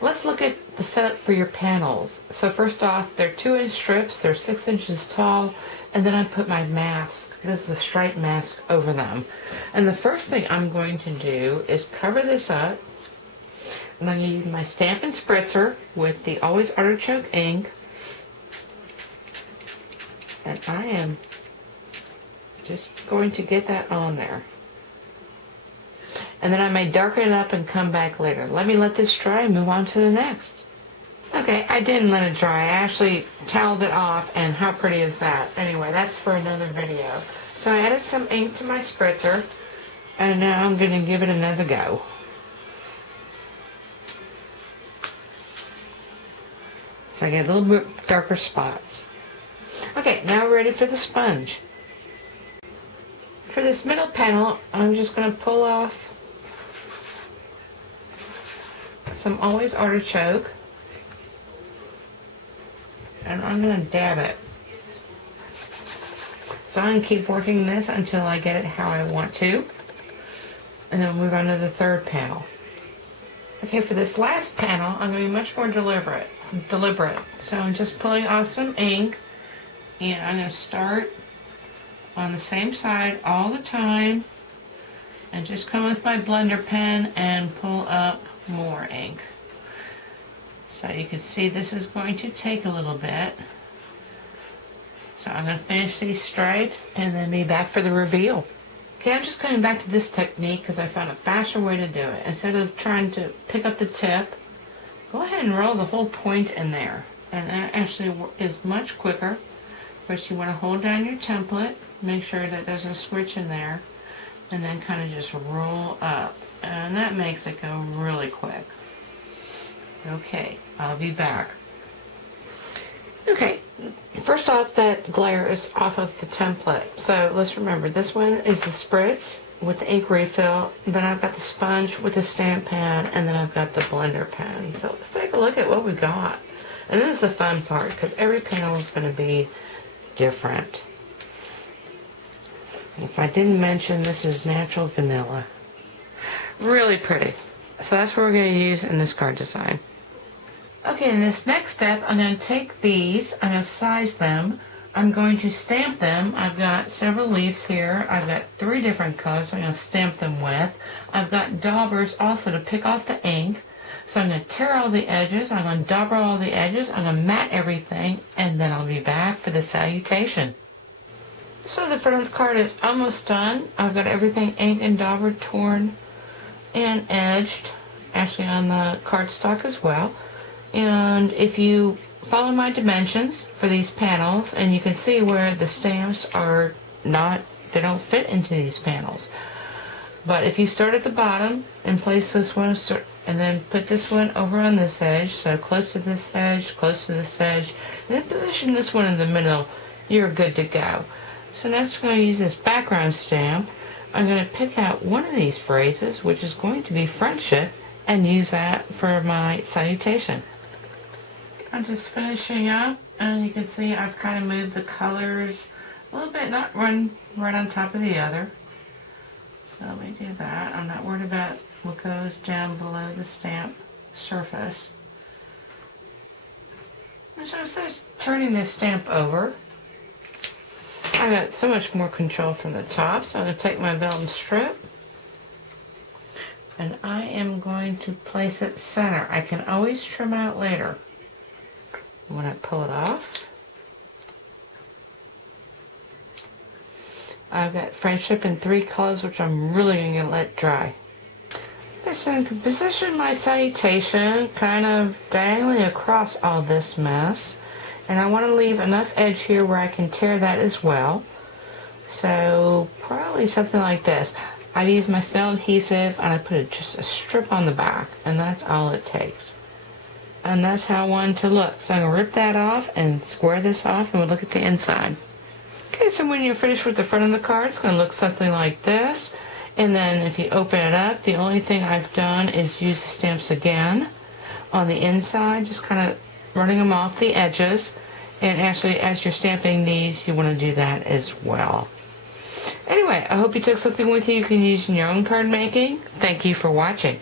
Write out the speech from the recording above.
let's look at the setup for your panels. So first off, they're 2-inch strips, they're 6 inches tall, and then I put my mask, this is the stripe mask, over them. And the first thing I'm going to do is cover this up. And I'm going to use my Stampin' Spritzer with the Always Artichoke ink. And I am just going to get that on there. And then I may darken it up and come back later. Let me let this dry and move on to the next. Okay, I didn't let it dry. I actually toweled it off, and how pretty is that? Anyway, that's for another video. So I added some ink to my spritzer, and now I'm going to give it another go. So I get a little bit darker spots. Okay, now we're ready for the sponge. For this middle panel, I'm just going to pull off some Always Artichoke, and I'm going to dab it. So I'm going to keep working this until I get it how I want to, and then we'll move on to the third panel. Okay, for this last panel, I'm going to be much more deliberate. So I'm just pulling off some ink, and I'm going to start on the same side all the time, and just come with my blender pen and pull up more ink. So you can see this is going to take a little bit. So I'm going to finish these stripes and then be back for the reveal. Okay, I'm just coming back to this technique because I found a faster way to do it. Instead of trying to pick up the tip, go ahead and roll the whole point in there. And that actually is much quicker. First you want to hold down your template, make sure that doesn't switch in there, and then kind of just roll up. And that makes it go really quick. Okay, I'll be back. Okay, first off, that glare is off of the template. So let's remember, this one is the spritz with the ink refill. Then I've got the sponge with the stamp pad, and then I've got the blender pen. So let's take a look at what we got. And this is the fun part, because every panel is going to be different. If I didn't mention, this is natural vanilla. Really pretty. So that's what we're going to use in this card design. Okay, in this next step, I'm going to take these, I'm going to size them, I'm going to stamp them. I've got several leaves here. I've got 3 different colors I'm going to stamp them with. I've got daubers also to pick off the ink. So I'm going to tear all the edges, I'm going to dauber all the edges, I'm going to mat everything, and then I'll be back for the salutation. So the front of the card is almost done. I've got everything inked and daubered, torn, and edged, actually on the cardstock as well. And if you follow my dimensions for these panels, and you can see where the stamps are not, they don't fit into these panels. But if you start at the bottom and place this one, and then put this one over on this edge, so close to this edge, close to this edge, and then position this one in the middle, you're good to go. So next I'm going to use this background stamp. I'm going to pick out one of these phrases, which is going to be friendship, and use that for my salutation. I'm just finishing up, and you can see I've kind of moved the colors a little bit, not one right on top of the other. So let me do that. I'm not worried about what goes down below the stamp surface. And so instead of turning this stamp over, I got so much more control from the top, so I'm going to take my vellum strip, and I am going to place it center. I can always trim out later when I pull it off. I've got friendship in 3 colors, which I'm really going to let dry. Okay, so I can position my salutation kind of diagonally across all this mess. And I want to leave enough edge here where I can tear that as well. So probably something like this. I've used my Snell adhesive, and I put just a strip on the back, and that's all it takes. And that's how I want it to look. So I'm going to rip that off and square this off, and we'll look at the inside. Okay, so when you're finished with the front of the card, it's going to look something like this. And then if you open it up, the only thing I've done is use the stamps again on the inside, just kind of running them off the edges. And actually, as you're stamping these, you want to do that as well. Anyway, I hope you took something with you can use in your own card making. Thank you for watching.